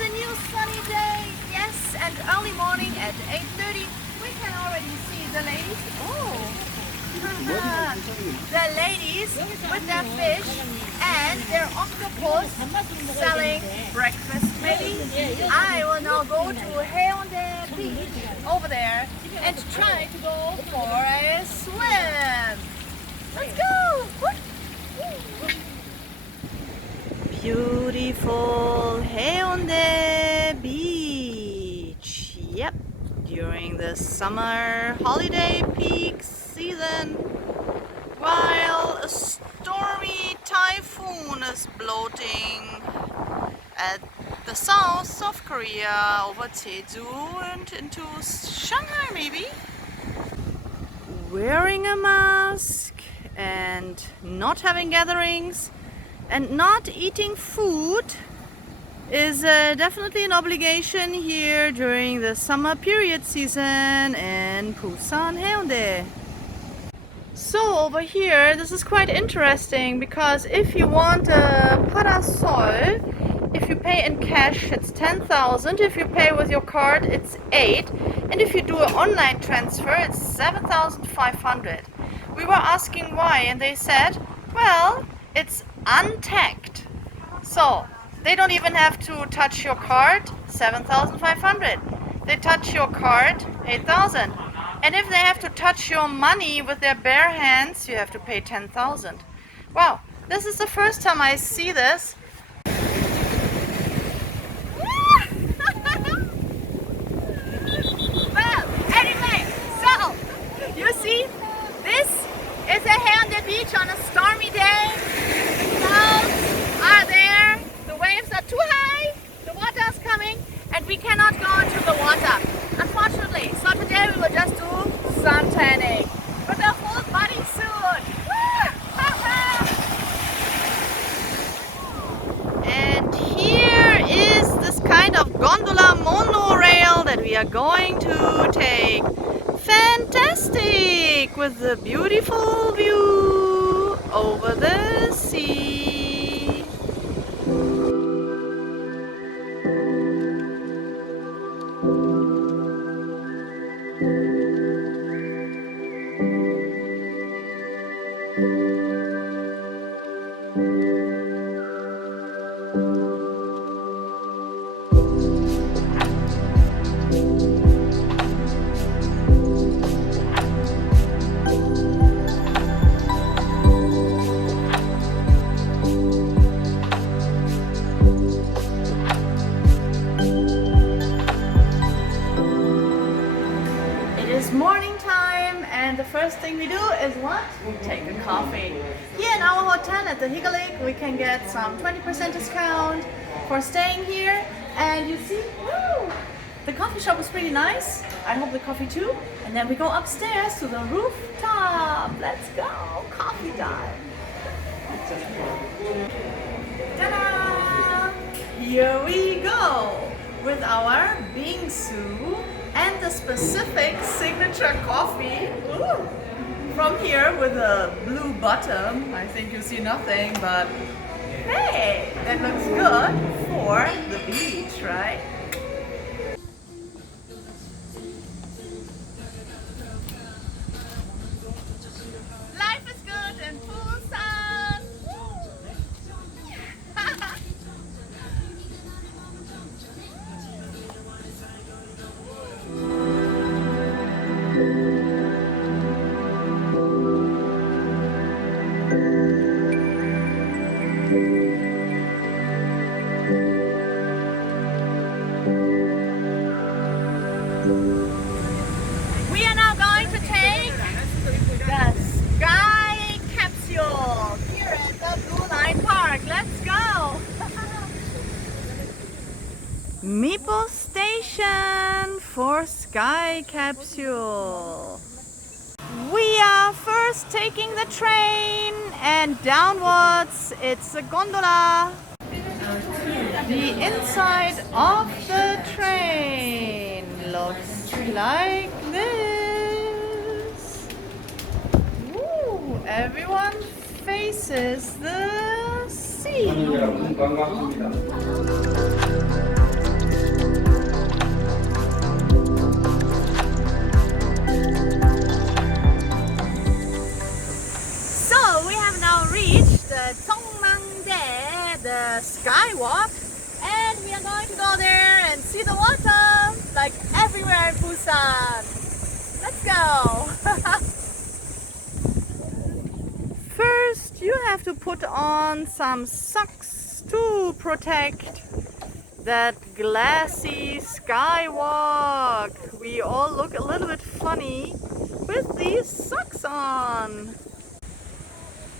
a new sunny day, yes, and early morning at 8:30. We can already see the ladies. Oh, the ladies with their fish and their octopus selling breakfast maybe. I will now go to Haeundae Beach over there and try to go for a swim. Let's go! Beautiful Haeundae Beach. Yep, during the summer holiday peak season, while a stormy typhoon is bloating at the south of Korea over Jeju and into Shanghai maybe. Wearing a mask and not having gatherings and not eating food is definitely an obligation here during the summer period season in Busan, Haeundae. So over here, this is quite interesting because if you want a parasol, if you pay in cash, it's 10,000. If you pay with your card, it's 8. And if you do an online transfer, it's 7,500. We were asking why, and they said, well, it's untagged. So they don't even have to touch your card, 7,500. They touch your card, 8,000. And if they have to touch your money with their bare hands, you have to pay 10,000. Wow, this is the first time I see this. Well, anyway, so you see, this is a Haeundae Beach on a stormy day. The clouds are there, the waves are too high, the water is coming, and we cannot go into the water, unfortunately. So today we will just do sun tanning with a full bodysuit. And here is this kind of gondola monorail that we are going to take. Fantastic! With the beautiful view over the sea. Morning time, and the first thing we do is what? We take a coffee. Here in our hotel at the Higalake, we can get some 20% discount for staying here. And you see, woo, the coffee shop is pretty nice. I hope the coffee too. And then we go upstairs to the rooftop. Let's go, coffee time. Ta-da! Here we go with our bingsu and the specific signature coffee. Ooh. From here with a blue bottom. I think you see nothing, but hey, that looks good for the beach, right? Life is good in Busan. We are now going to take the Sky Capsule here at the Blue Line Park. Let's go! Mipo Station for Sky Capsule. We are first taking the train and downwards it's a gondola. The inside of the train looks like this. Ooh, everyone faces the sea. Cheongmangdae, the SkyWalk, and we are going to go there and see the water like everywhere in Busan. Let's go! First, you have to put on some socks to protect that glassy skywalk. We all look a little bit funny with these socks on.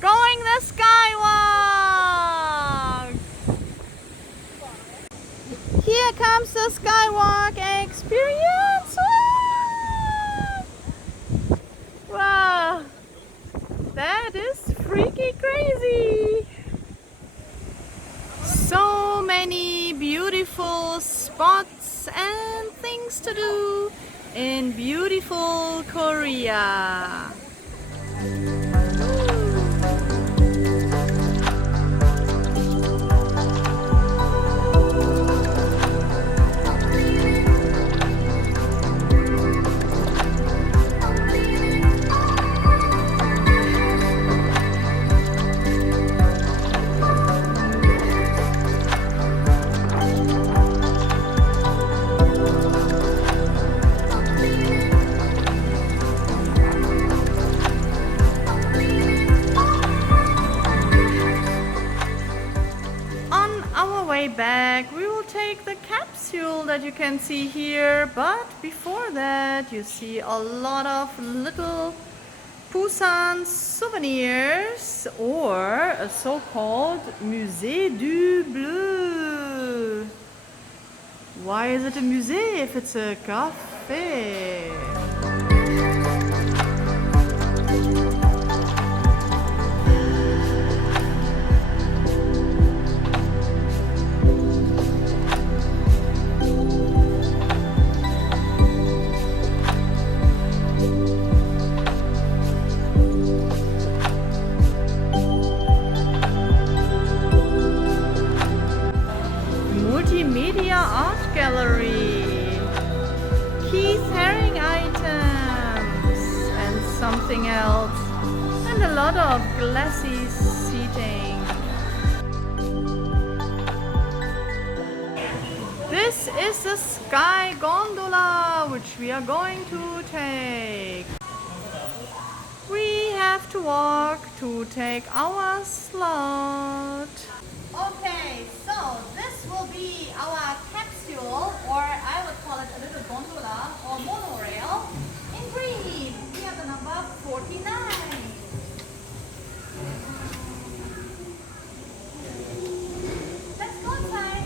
Going the skywalk! Here comes the skywalk experience! Wow! That is freaky crazy! So many beautiful spots and things to do in beautiful Korea. Back, we will take the capsule that you can see here, but before that you see a lot of little Busan souvenirs, or a so-called Musée du Bleu. Why is it a musée if it's a cafe? Multimedia art gallery, Keith Haring items and something else, and a lot of glassy seating. This is the Sky Gondola which we are going to take. We have to walk to take our slot. Okay, so this will be our capsule, or I would call it a little gondola or monorail in green. We have the number 49. Let's go inside.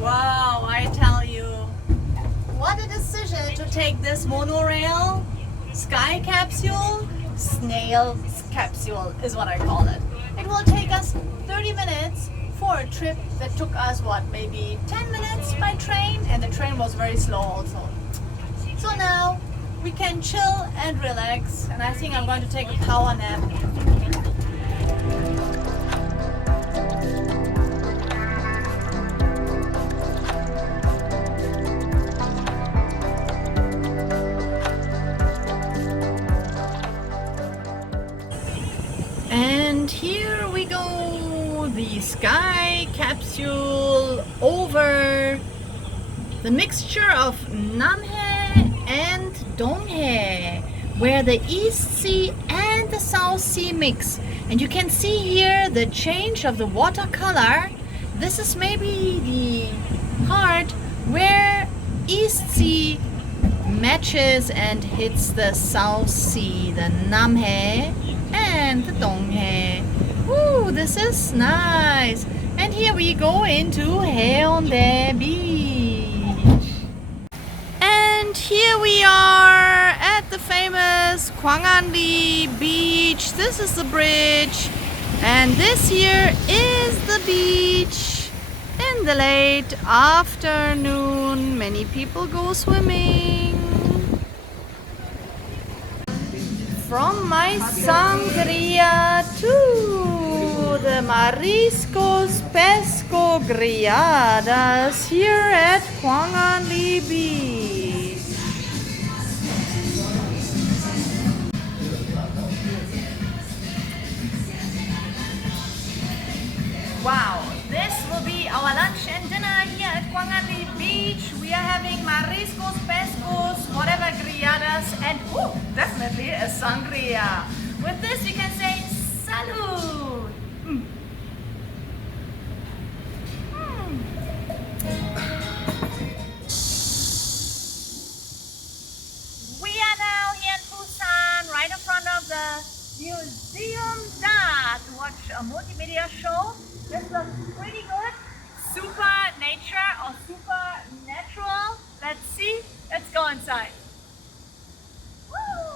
Wow, I tell you, what a decision to take this monorail, Sky Capsule, Snail Capsule is what I call it. It will take us 30 minutes for a trip that took us, what, maybe 10 minutes by train, and the train was very slow also. So now we can chill and relax, and I think I'm going to take a power nap. And here we go, the Sky Capsule over the mixture of Namhae and Donghae, where the East Sea and the South Sea mix. And you can see here the change of the watercolor. This is maybe the part where East Sea matches and hits the South Sea, the Namhae and the Donghae. Ooh, this is nice. And here we go into Haeundae Beach. And here we are at the famous Haeundae Beach. This is the bridge. And this here is the beach. In the late afternoon, many people go swimming. from my sangria to the mariscos pesco griadas here at Haeundae Beach. Wow, this will be our lunch and dinner here at Haeundae Beach. We are having mariscos, pescos, whatever griadas, and definitely a sangria. With this you can say salud. We are now here in Busan, right in front of the museum to watch a multimedia show. This looks pretty good. Super nature or super natural. Let's see. Let's go inside. Woo!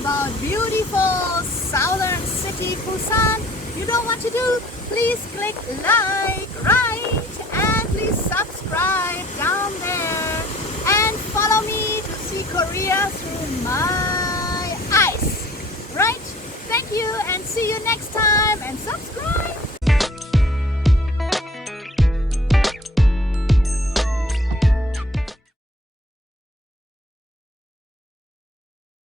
about beautiful southern city Busan, you know what to do. Please click like